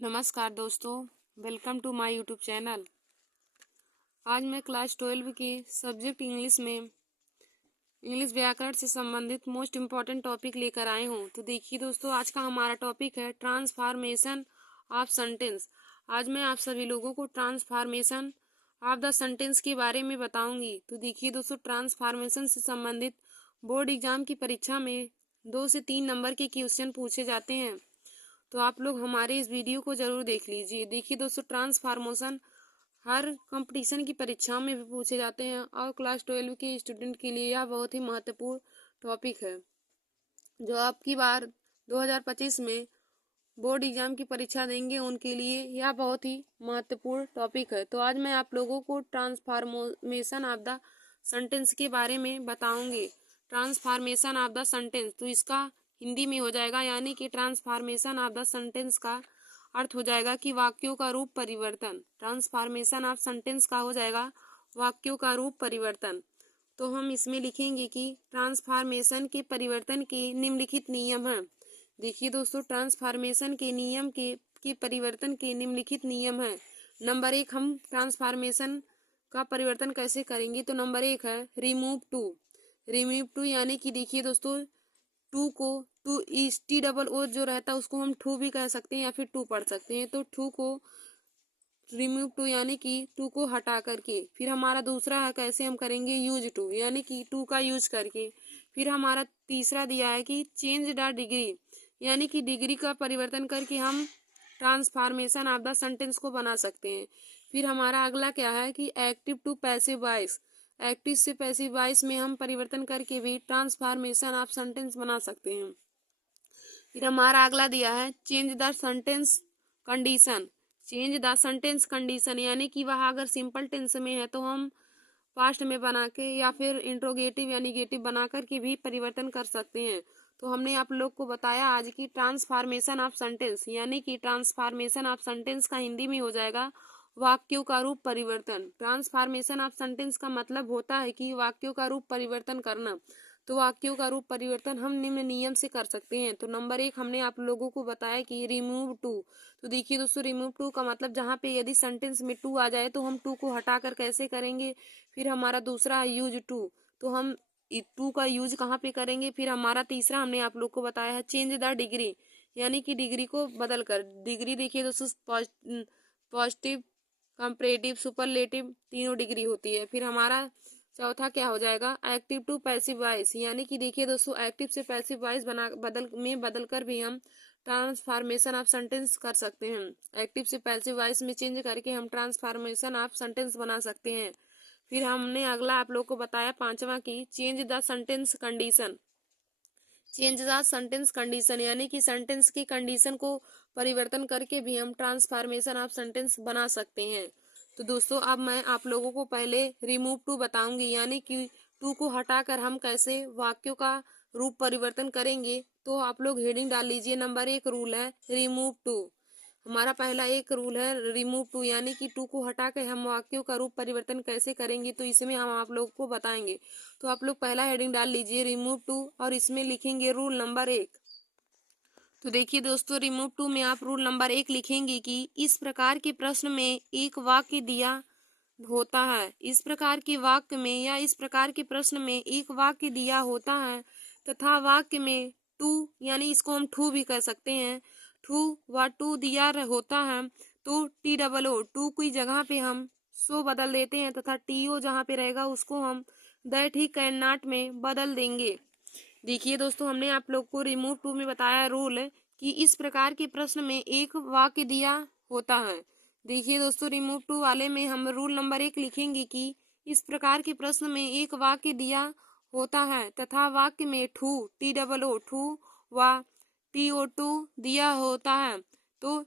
नमस्कार दोस्तों, welcome to my YouTube channel. आज मैं क्लास 12 की सब्जेक्ट इंग्लिश में इंग्लिश व्याकरण से संबंधित मोस्ट इम्पॉर्टेंट टॉपिक लेकर आए हूँ। तो देखिए दोस्तों, आज का हमारा टॉपिक है ट्रांसफॉर्मेशन ऑफ सेंटेंस। आज मैं आप सभी लोगों को ट्रांसफॉर्मेशन ऑफ द सेंटेंस के बारे में बताऊंगी। तो देखिए दोस्तों, ट्रांसफॉर्मेशन से संबंधित बोर्ड एग्जाम की परीक्षा में 2 से 3 नंबर के क्वेश्चन पूछे जाते हैं। तो आप लोग हमारे इस वीडियो को जरूर देख लीजिए। देखिए दोस्तों, ट्रांसफॉर्मेशन हर कंपटीशन की परीक्षाओं में भी पूछे जाते हैं और क्लास 12 के स्टूडेंट के लिए यह बहुत ही महत्वपूर्ण टॉपिक है, जो आपकी बार 2025 में बोर्ड एग्जाम की परीक्षा देंगे उनके लिए यह बहुत ही महत्वपूर्ण टॉपिक है। तो आज मैं आप लोगों को ट्रांसफॉर्मेशन ऑफ द सेंटेंस के बारे में बताऊंगी। ट्रांसफॉर्मेशन ऑफ द सेंटेंस, तो इसका हिंदी में हो जाएगा, यानी कि ट्रांसफॉर्मेशन ऑफ द सेंटेंस का अर्थ हो जाएगा कि वाक्यों का रूप परिवर्तन। ट्रांसफॉर्मेशन ऑफ सेंटेंस का हो जाएगा वाक्यों का रूप परिवर्तन। तो हम इसमें लिखेंगे कि ट्रांसफॉर्मेशन के परिवर्तन के निम्नलिखित नियम हैं। देखिए दोस्तों, ट्रांसफॉर्मेशन के नियम के परिवर्तन के निम्नलिखित नियम है। नंबर 1, हम ट्रांसफॉर्मेशन का परिवर्तन कैसे करेंगे। तो नंबर 1 है रिमूव टू। रिमूव टू यानी कि देखिए दोस्तों, टू को टू इस टी डबल ओ जो रहता है उसको हम टू भी कह सकते हैं या फिर टू पढ़ सकते हैं। तो टू को रिमूव टू यानी कि टू को हटा करके। फिर हमारा दूसरा है कैसे हम करेंगे, यूज टू यानी कि टू का यूज करके। फिर हमारा तीसरा दिया है कि चेंज द डिग्री, यानी कि डिग्री का परिवर्तन करके हम ट्रांसफॉर्मेशन ऑफ द सेंटेंस को बना सकते हैं। फिर हमारा अगला क्या है कि active to passive voice. Active से पैसिव वॉइस में हम परिवर्तन करके भी ट्रांसफॉर्मेशन ऑफ सेंटेंस बना सकते हैं। फिर हमारा अगला दिया है change the sentence condition. Change the sentence condition यानी कि वह अगर सिंपल टेंस में है तो हम पास्ट में बना के या फिर इंट्रोगेटिव या निगेटिव बना करके भी परिवर्तन कर सकते हैं। तो हमने आप लोग को बताया आज की ट्रांसफॉर्मेशन ऑफ सेंटेंस, यानी कि ट्रांसफॉर्मेशन ऑफ सेंटेंस का हिंदी में हो जाएगा वाक्यों का रूप परिवर्तन। ट्रांसफॉर्मेशन ऑफ सेंटेंस का मतलब होता है कि वाक्यों का रूप परिवर्तन करना। तो वाक्यों का रूप परिवर्तन हम निम्न नियम से कर सकते हैं। तो नंबर 1 हमने आप लोगों को बताया कि रिमूव टू। तो देखिए दोस्तों, रिमूव टू का मतलब जहाँ पे यदि सेंटेंस में टू आ जाए तो हम टू को हटाकर कैसे करेंगे। फिर हमारा दूसरा है यूज टू, तो हम टू का यूज कहाँ पे करेंगे। फिर हमारा तीसरा हमने आप लोग को बताया है चेंज द डिग्री, यानी कि डिग्री को बदल कर। डिग्री देखिए दोस्तों, पॉजिटिव, कंपैरेटिव, सुपरलेटिव तीनों डिग्री होती है। फिर हमारा चौथा क्या हो जाएगा, एक्टिव टू पैसिव वॉइस, यानी कि देखिए दोस्तों, एक्टिव से पैसिव वॉइस बदल कर भी हम ट्रांसफॉर्मेशन ऑफ सेंटेंस कर सकते हैं। एक्टिव से पैसिव वॉइस में चेंज करके हम ट्रांसफॉर्मेशन ऑफ सेंटेंस बना सकते हैं। फिर हमने अगला आप लोग को बताया पांचवा की change the sentence condition. Change the sentence condition यानी कि सेंटेंस की कंडीशन को परिवर्तन करके भी हम ट्रांसफॉर्मेशन ऑफ सेंटेंस बना सकते हैं। तो दोस्तों, अब मैं आप लोगों को पहले रिमूव टू बताऊंगी, यानी कि टू को हटाकर हम कैसे वाक्यों का रूप परिवर्तन करेंगे। तो आप लोग हेडिंग डाल लीजिए। नंबर 1 रूल है रिमूव टू। हमारा पहला एक रूल है रिमूव टू, यानी कि टू को हटा के हम वाक्यों का रूप परिवर्तन कैसे करेंगे, तो इसमें हम आप लोग को बताएंगे। तो आप लोग पहला हेडिंग डाल लीजिए रिमूव टू और इसमें लिखेंगे रूल नंबर 1। तो देखिए दोस्तों, रिमूव टू में आप रूल नंबर 1 लिखेंगे कि इस प्रकार के प्रश्न में एक वाक्य दिया होता है। इस प्रकार के वाक्य में या इस प्रकार के प्रश्न में एक वाक्य दिया होता है तथा वाक्य में टू, यानी इसको हम टू भी कर सकते हैं, टू व टू दिया होता है। तो टी डबल ओ टू की जगह पे हम सो बदल देते हैं तथा टी ओ जहाँ पे रहेगा उसको हम दैट ही कैन नॉट में बदल देंगे। देखिए दोस्तों, हमने आप लोग को रिमूव टू में बताया रूल कि इस प्रकार के प्रश्न में एक वाक्य दिया होता है। देखिए दोस्तों, रिमूव टू वाले में हम रूल नंबर 1 लिखेंगे कि इस प्रकार के प्रश्न में एक वाक्य दिया होता है तथा वाक्य में too T double O too व टी ओ टू दिया होता है। तो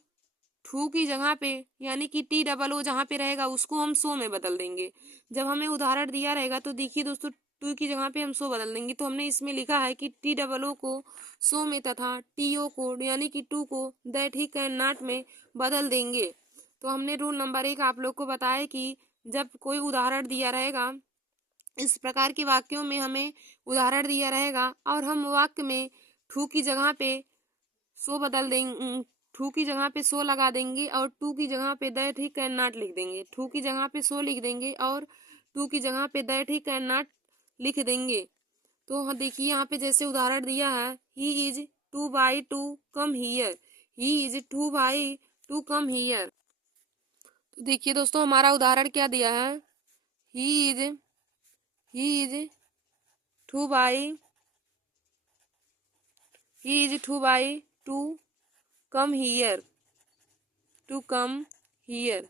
टू की जगह पे यानी कि टी डबल ओ जहाँ पे रहेगा उसको हम सो में बदल देंगे। जब हमें उदाहरण दिया रहेगा तो देखिए दोस्तों, टू की जगह पे हम सो बदल देंगे। तो हमने इसमें लिखा है कि टी डबल ओ को सो में तथा टी ओ को यानी कि टू को दैट ही कैन नॉट में बदल देंगे। तो हमने रूल नंबर 1 आप लोग को बताया कि जब कोई उदाहरण दिया रहेगा, इस प्रकार के वाक्यों में हमें उदाहरण दिया रहेगा और हम वाक्य में टू की जगह पे सो बदल देंगे, ठू की जगह पे सो लगा देंगे और टू की जगह पे दैट ही कैन नॉट लिख देंगे। ठू की जगह पे सो लिख देंगे और टू की जगह पे दैट ही कैन नॉट लिख देंगे। तो हाँ देखिए यहाँ पे जैसे उदाहरण दिया है, he is too by to come here, he is too by to come here. तो देखिए दोस्तों हमारा उदाहरण क्या दिया है, he is too by to come here, to come here.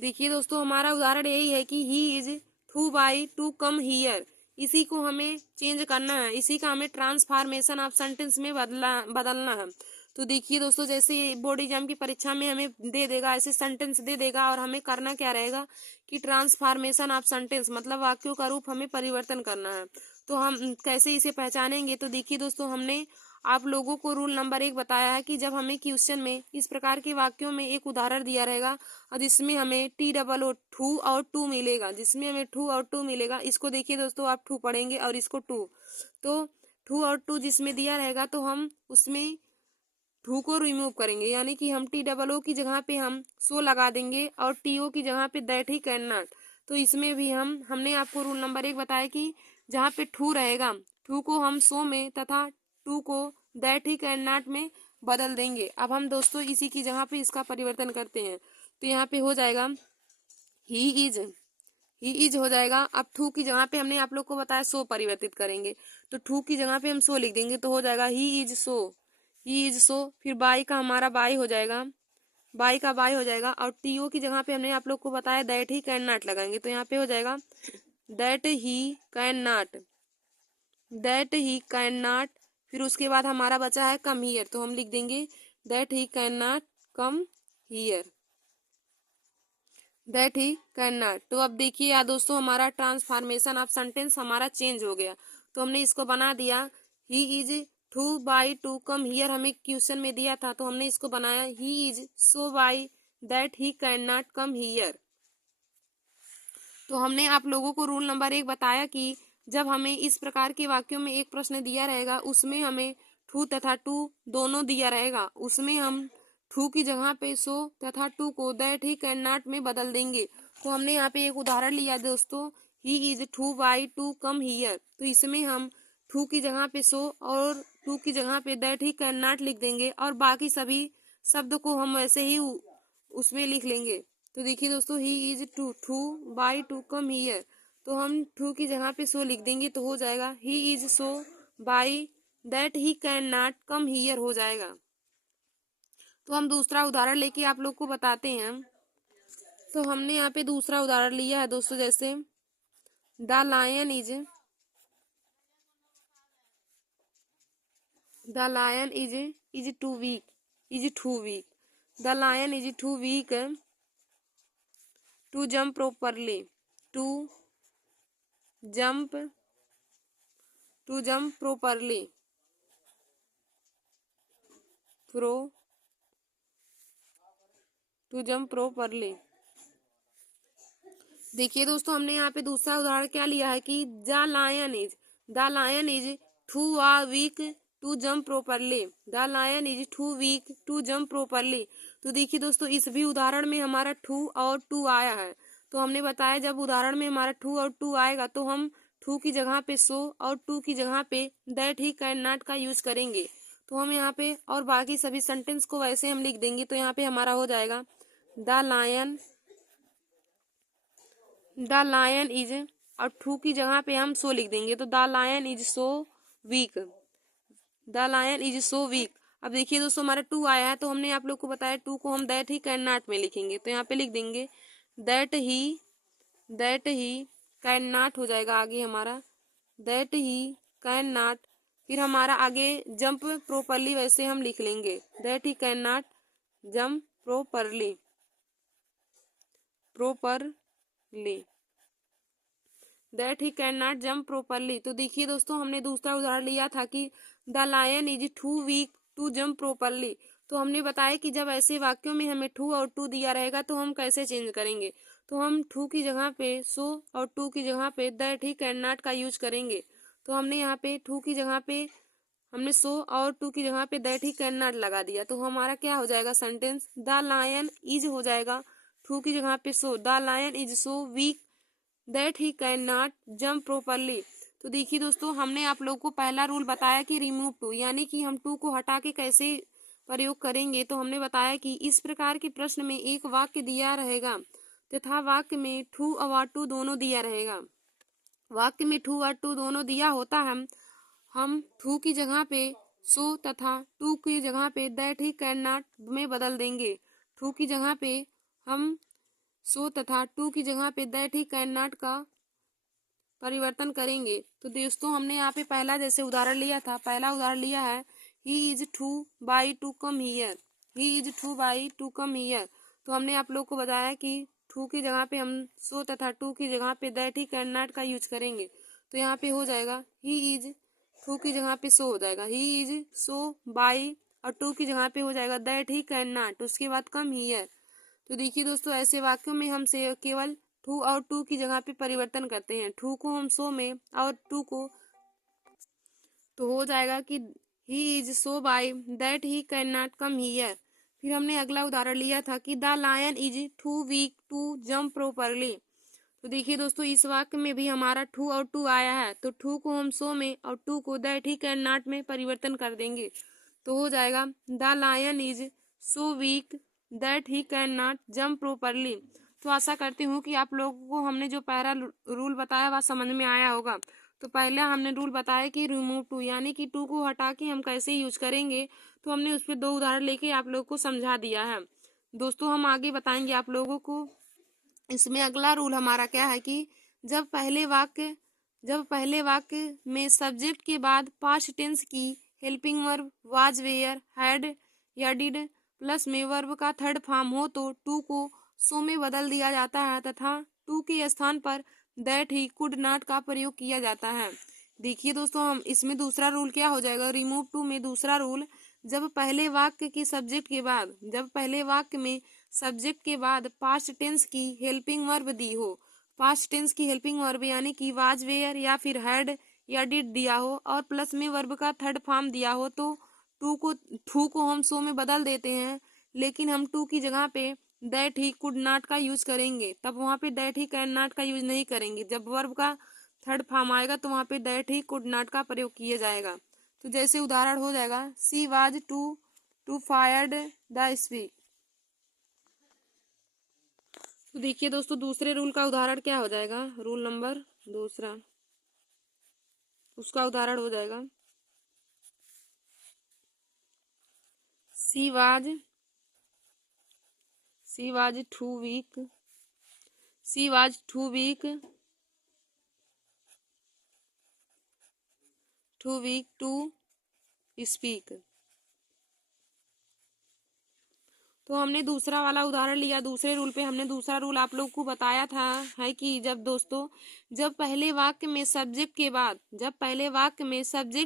देखिए दोस्तों हमारा उदाहरण यही है कि he is too by to come here. इसी को हमें चेंज करना है, इसी का हमें ट्रांसफॉर्मेशन ऑफ सेंटेंस में बदलना है। तो देखिए दोस्तों जैसे बोर्ड एग्जाम की परीक्षा में हमें दे देगा, ऐसे सेंटेंस दे देगा और हमें करना क्या रहेगा कि ट्रांसफॉर्मेशन ऑफ सेंटेंस मतलब वाक्यों का रूप हमें परिवर्तन करना है। तो हम कैसे इसे पहचानेंगे, तो देखिए दोस्तों हमने आप लोगों को रूल नंबर 1 बताया है कि जब हमें क्वेश्चन में इस प्रकार के वाक्यों में एक उदाहरण दिया रहेगा और जिसमें हमें TOO ठू और टू मिलेगा, जिसमें हमें ठू और टू मिलेगा, इसको देखिए दोस्तों आप ठू पढ़ेंगे और इसको टू, तो ठू और टू जिसमें दिया रहेगा तो हम उसमें ठू को रिमूव करेंगे, यानी कि हम TOO की जगह पे हम सो लगा देंगे और TO की जगह पे दैट ही कैन नॉट। तो इसमें भी हमने आपको रूल नंबर 1 बताया कि जहाँ पे ठू रहेगा ठू को हम सो में तथा टू को दैट ही कैन नॉट में बदल देंगे। अब हम दोस्तों इसी की जगह पे इसका परिवर्तन करते हैं। तो यहाँ पे हो जाएगा ही इज हो जाएगा। अब ठू की जगह पे हमने आप लोग को बताया सो परिवर्तित करेंगे, तो ठू की जगह पे हम सो लिख देंगे तो हो जाएगा ही इज सो। फिर बाई का हमारा बाई हो जाएगा, बाई का बाई हो जाएगा और TO की जगह पे हमने आप लोग को बताया दैट ही कैन नॉट लगाएंगे, तो यहाँ पे हो जाएगा दैट ही कैन नॉट। फिर उसके बाद हमारा बचा है कम हियर, तो हम लिख देंगे that he can not come here, that he can not. तो अब देखिए यार दोस्तों हमारा ट्रांसफॉर्मेशन ऑफ सेंटेंस हमारा चेंज हो गया। तो हमने इसको बना दिया, he is too by to come here हमें क्वेश्चन में दिया था, तो हमने इसको बनाया he is so by that he can not come here. तो हमने आप लोगों को रूल नंबर 1 बताया कि जब हमें इस प्रकार के वाक्यों में एक प्रश्न दिया रहेगा उसमें हमें ठू तथा टू दोनों दिया रहेगा, उसमें हम ठू की जगह पे सो तथा टू को दैट ही कैन नॉट में बदल देंगे। तो हमने यहाँ पे एक उदाहरण लिया दोस्तों, he is too by to come here. तो इसमें हम ठू की जगह पे सो और टू की जगह पे दैट ही कैन नॉट लिख देंगे और बाकी सभी शब्द को हम वैसे ही उसमें लिख लेंगे। तो देखिए दोस्तों he is too by to come here, तो हम टू की जगह पे सो लिख देंगे तो हो जाएगा ही is so by that he can not come here हो जाएगा। तो हम दूसरा उदाहरण लेके आप लोग को बताते हैं। तो हमने यहाँ पे दूसरा उदाहरण लिया है दोस्तों, जैसे the lion is too weak, the lion is too weak to jump properly, to jump properly, to jump properly. देखिए दोस्तों हमने यहाँ पे दूसरा उदाहरण क्या लिया है कि the lion is too weak to jump properly, the lion is too weak to jump properly. तो देखिए दोस्तों इस भी उदाहरण में हमारा टू और टू आया है। तो हमने बताया जब उदाहरण में हमारा टू और टू आएगा तो हम टू की जगह पे सो और टू की जगह पे दैट ही कैन नॉट का यूज करेंगे। तो हम यहाँ पे और बाकी सभी सेंटेंस को वैसे हम लिख देंगे। तो यहाँ पे हमारा हो जाएगा द लायन इज और टू की जगह पे हम सो लिख देंगे, तो the lion is so weak, the lion is so weak. अब देखिए दोस्तों हमारा टू आया है तो हमने आप लोग को बताया टू को हम दैट ही कैन नॉट में लिखेंगे, तो यहाँ पे लिख देंगे दैट ही कैन नॉट हो जाएगा आगे हमारा दैट ही कैन नॉट। फिर हमारा आगे जंप प्रॉपरली वैसे हम लिख लेंगे that he can not jump properly, that he can not jump properly. तो देखिए दोस्तों हमने दूसरा उदाहरण लिया था कि the lion is too weak to jump properly. तो हमने बताया कि जब ऐसे वाक्यों में हमें टू और टू दिया रहेगा तो हम कैसे चेंज करेंगे। तो हम टू की जगह पे सो और टू की जगह पे दैट ही कैन नॉट का यूज करेंगे। तो हमने यहाँ पे टू की जगह पे हमने सो और टू की जगह पे दैट ही कैन नॉट लगा दिया, तो हमारा क्या हो जाएगा सेंटेंस, द लायन इज हो जाएगा टू की जगह पे so, the lion is so weak that he can not jump properly. तो देखिए दोस्तों, हमने आप लोग को पहला रूल बताया कि रिमूव टू, यानी कि हम टू को हटा के कैसे प्रयोग करेंगे। तो हमने बताया कि इस प्रकार के प्रश्न में एक वाक्य दिया रहेगा तथा वाक्य में टू और टू दोनों दिया रहेगा। वाक्य में टू और टू दोनों दिया होता है, हम टू की जगह पे सो तथा टू की जगह पे दैट ही कैन नॉट में बदल देंगे। टू की जगह पे हम सो तथा टू की जगह पे दैट ही कैन नॉट का परिवर्तन करेंगे। तो दोस्तों, हमने यहाँ पे पहला जैसे उदाहरण लिया था, पहला उदाहरण लिया है he is too by to come here, he is too by to come here. तो हमने आप लोग को बताया कि टू की जगह पे हम सो तथा टू की जगह पे दैट ही कैन नॉट का यूज करेंगे। तो यहाँ पे हो जाएगा ही इज, टू की जगह पे सो हो जाएगा ही इज सो बाई, और टू की जगह पे हो जाएगा दैट ही कैन नॉट, उसके बाद कम हियर। तो देखिए दोस्तों, ऐसे वाक्यों में हम से केवल टू और टू की जगह पे परिवर्तन करते हैं। टू को हम सो में और टू को, तो हो जाएगा कि he is so by that he can not come here. फिर हमने अगला उदाहरण लिया था कि the lion is too weak to jump properly. तो देखिए दोस्तों, इस वाक्य में भी हमारा टू और टू आया है, तो टू को हम सो में और टू को दैट ही कैन नॉट में परिवर्तन कर देंगे। तो हो जाएगा the lion is so weak that he can not jump properly. तो आशा करती हूँ कि आप लोगों को हमने जो पहला रूल बताया वह समझ में आया होगा। तो पहले हमने रूल बताया कि रिमूव टू, यानी कि टू को हटा के हम कैसे यूज करेंगे। तो हमने उस पर दो उदाहरण लेके आप लोगों को समझा दिया है। दोस्तों, हम आगे बताएंगे आप लोगों को। इसमें अगला रूल हमारा क्या है कि जब पहले वाक्य में सब्जेक्ट के बाद पास्ट टेंस की helping verb was were had या डिड प्लस में वर्ब का थर्ड फॉर्म हो तो टू को सो में बदल दिया जाता है तथा टू के स्थान पर दैट ही कुड नॉट का प्रयोग किया जाता है। देखिए दोस्तों, हम इसमें दूसरा रूल क्या हो जाएगा, रिमूव टू में दूसरा रूल, जब पहले वाक्य में सब्जेक्ट के बाद पास्ट टेंस की हेल्पिंग वर्ब दी हो, पास्ट टेंस की हेल्पिंग वर्ब यानी कि वाज वेयर या फिर हैड या डिड दिया हो और प्लस में वर्ब का थर्ड फॉर्म दिया हो, तो टू को हम सो में बदल देते हैं, लेकिन हम टू की जगह पे दैट ही कुड नॉट का यूज करेंगे। तब वहां पे दैट ही कैन नॉट का यूज नहीं करेंगे। जब वर्ब का थर्ड फॉर्म आएगा तो वहां पे दैट ही कुड नॉट का प्रयोग किया जाएगा। तो जैसे उदाहरण हो जाएगा she was too tired to speak. तो देखिए दोस्तों, दूसरे रूल का उदाहरण क्या हो जाएगा, रूल नंबर दूसरा, उसका उदाहरण हो जाएगा she was too weak to speak. तो हमने दूसरा वाला उदाहरण लिया, दूसरे रूल पे हमने दूसरा रूल आप लोग को बताया था है कि जब पहले वाक्य में सब्जेक्ट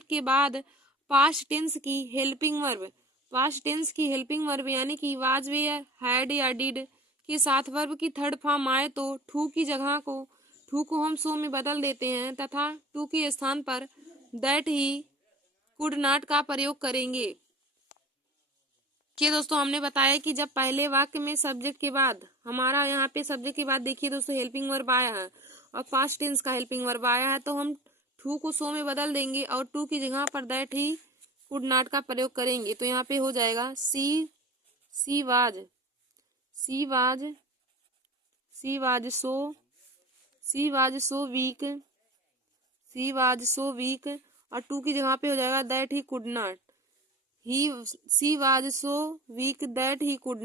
के बाद पास्ट टेंस की हेल्पिंग वर्ब यानी कि वाज वेयर हैड या डिड के साथ वर्ब की थर्ड फॉर्म आए तो टू को हम सो में बदल देते हैं तथा टू के स्थान पर दैट ही कुड नॉट का प्रयोग करेंगे। देखिए दोस्तों, हमने बताया कि जब पहले वाक्य में सब्जेक्ट के बाद हमारा यहाँ पे सब्जेक्ट के बाद देखिए दोस्तों हेल्पिंग वर्ब आया है और पास्ट टेंस का हेल्पिंग वर्ब आया है, तो हम टू को सो में बदल देंगे और टू की जगह पर दैट ही कुड नॉट का प्रयोग करेंगे। तो यहाँ पे हो जाएगा सी वाज सो वीक और टू की जगह पे हो जाएगा that he could not, she was so weak that he could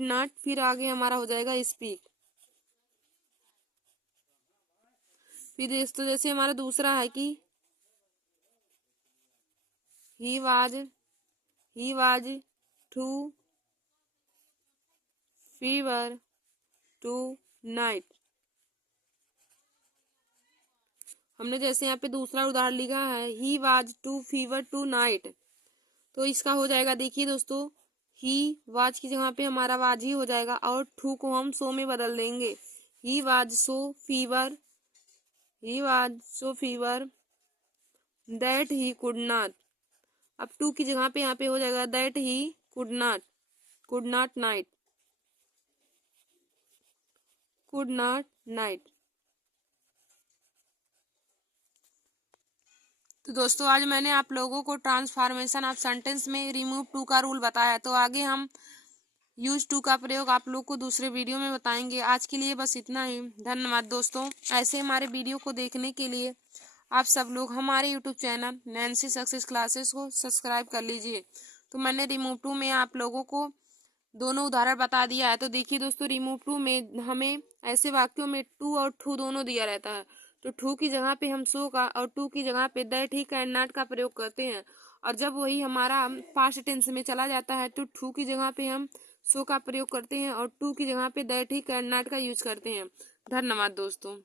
not फिर आगे हमारा हो जाएगा स्पीक। फिर दोस्तों जैसे हमारा दूसरा है कि he was too fever tonight. हमने जैसे यहाँ पे दूसरा उदाहरण लिखा है he was too fever tonight, तो इसका हो जाएगा देखिए दोस्तों ही वाज की जगह पे हमारा वाज ही हो जाएगा और टू को हम सो में बदल देंगे, he was so fever he was so fever that he could not. अब टू की जगह पे यहाँ पे हो जाएगा that he could not night, could not night. तो दोस्तों आज मैंने आप लोगों को ट्रांसफॉर्मेशन ऑफ सेंटेंस में रिमूव टू का रूल बताया, तो आगे हम यूज टू का प्रयोग आप लोग को दूसरे वीडियो में बताएंगे। आज के लिए बस इतना ही। धन्यवाद दोस्तों। ऐसे हमारे वीडियो को देखने के लिए आप सब लोग हमारे YouTube channel Nancy success classes को सब्सक्राइब कर लीजिए। तो मैंने रिमूव टू में आप लोगों को दोनों उदाहरण बता दिया है। तो देखिए दोस्तों, रिमूव टू में हमें ऐसे वाक्यों में टू और टू दोनों दिया रहता है, तो टू की जगह पे हम सो का और टू की जगह पे दैट ही कैन नॉट का प्रयोग करते हैं। और जब वही हमारा पास्ट टेंस में चला जाता है तो टू की जगह पे हम सो का प्रयोग करते हैं और टू की जगह पे दैट ही कैन नॉट का यूज करते हैं। धन्यवाद दोस्तों।